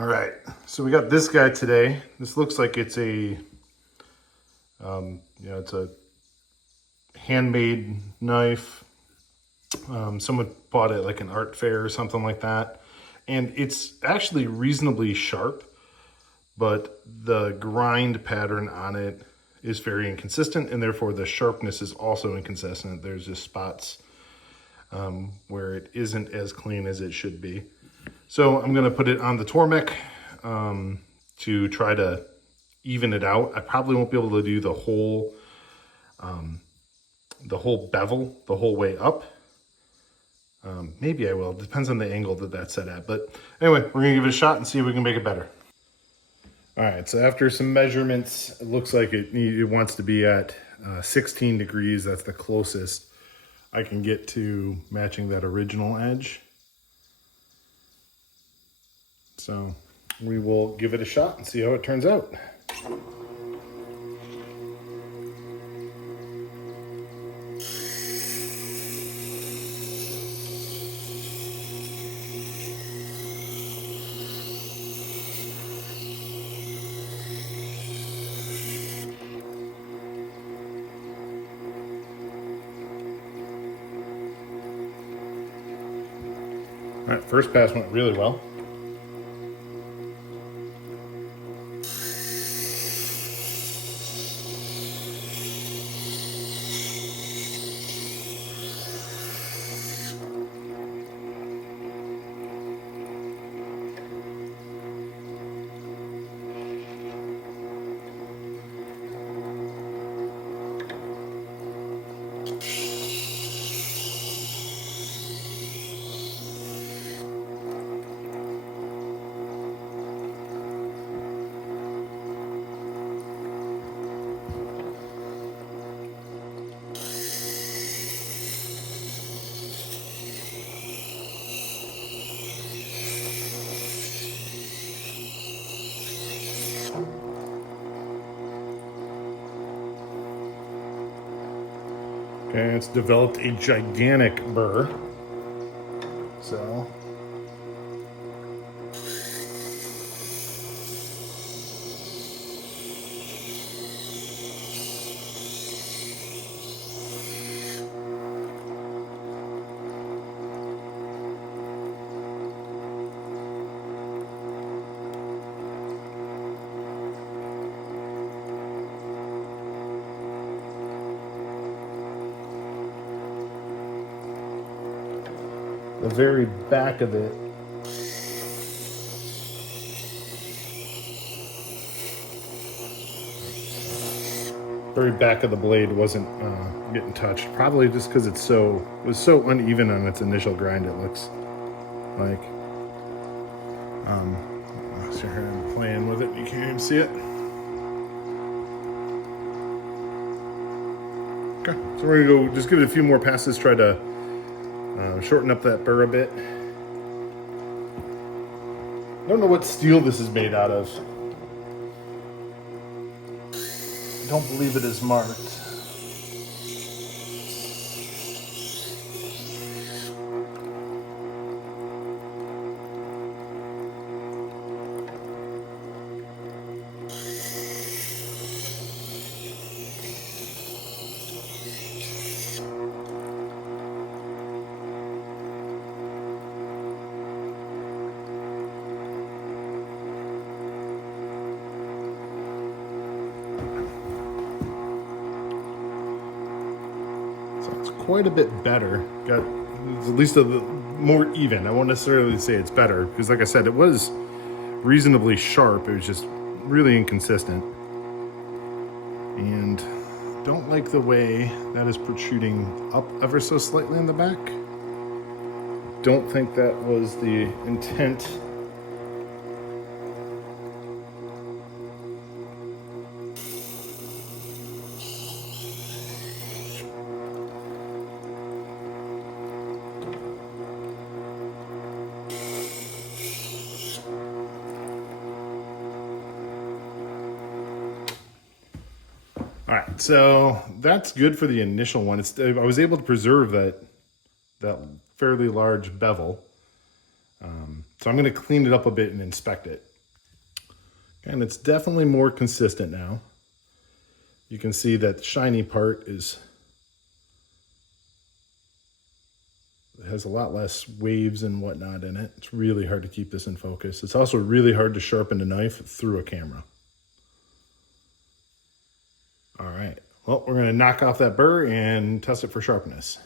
All right, so we got this guy today. This looks like it's a, it's a handmade knife. Someone bought it like an art fair or something like that. And it's actually reasonably sharp, but the grind pattern on it is very inconsistent, and therefore the sharpness is also inconsistent. There's just spots where it isn't as clean as it should be. So I'm gonna put it on the Tormek to try to even it out. I probably won't be able to do the whole bevel the whole way up. Maybe I will. Depends on the angle that that's set at. But anyway, we're gonna give it a shot and see if we can make it better. All right, so after some measurements, it looks like it wants to be at 16 degrees. That's the closest I can get to matching that original edge. So we will give it a shot and see how it turns out. All right, first pass went really well. Okay, it's developed a gigantic burr. So the very back of it the blade wasn't getting touched, probably just because it was so uneven on its initial grind. It looks like so here I'm playing with it, you can't even see it. Okay, so we're gonna go just give it a few more passes, try to shorten up that burr a bit. I don't know what steel this is made out of. I don't believe it is marked. Quite a bit better. Got at least more even. I won't necessarily say it's better because, like I said, it was reasonably sharp. It was just really inconsistent, and don't like the way that is protruding up ever so slightly in the back. Don't think that was the intent. All right, so that's good for the initial one. I was able to preserve that fairly large bevel. So I'm going to clean it up a bit and inspect it. And it's definitely more consistent now. You can see that the shiny part has a lot less waves and whatnot in it. It's really hard to keep this in focus. It's also really hard to sharpen a knife through a camera. All right, well, we're gonna knock off that burr and test it for sharpness.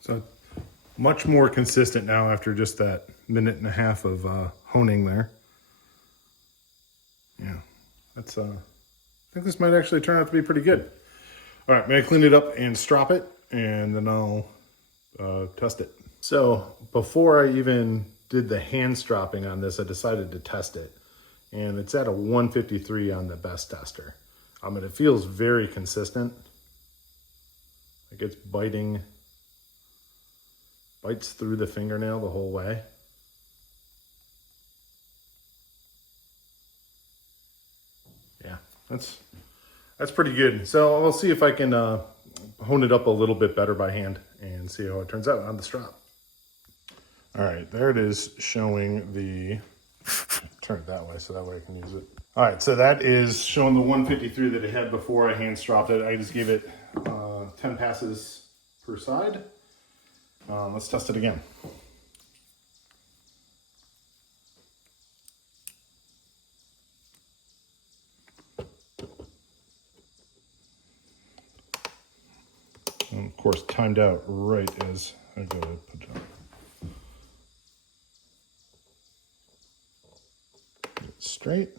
So much more consistent now after just that minute and a half of honing there. Yeah, that's I think this might actually turn out to be pretty good. All right, I'm gonna clean it up and strop it, and then I'll test it. So before I even did the hand stropping on this, I decided to test it, and it's at a 153 on the best tester. And it feels very consistent. Like it's bites through the fingernail the whole way. Yeah, that's pretty good. So I'll see if I can hone it up a little bit better by hand and see how it turns out on the strop. All right, there it is showing the, turn it that way so that way I can use it. All right, so that is showing the 153 that it had before I hand stropped it. I just gave it 10 passes per side. Let's test it again. And of course, timed out right as I go to put it on. Get it straight.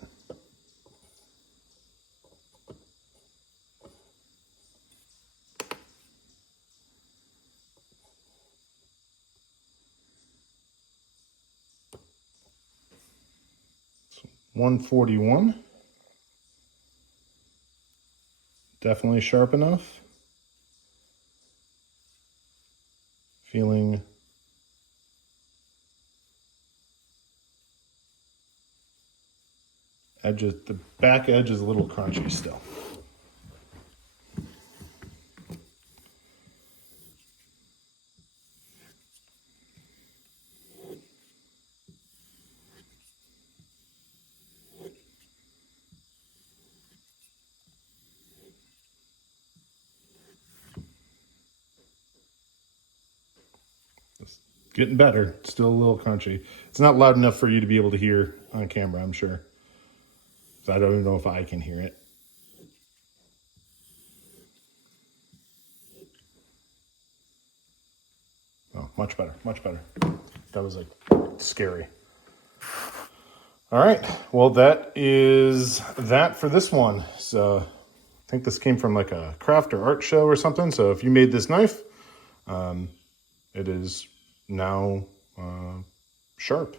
So 141. Definitely sharp enough. Feeling edges, the back edge is a little crunchy still. It's getting better, still a little crunchy. It's not loud enough for you to be able to hear on camera, I'm sure. So I don't even know if I can hear it. Oh, much better, much better. That was like scary. All right, well, that is that for this one. So I think this came from like a craft or art show or something. So if you made this knife, it is now sharp.